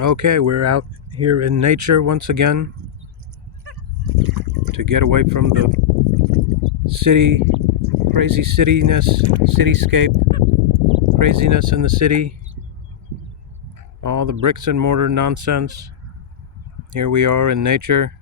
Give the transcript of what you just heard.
Okay, we're out here in nature once again to get away from the city, crazy cityscape, craziness in the city, all the bricks and mortar nonsense. Here we are in nature.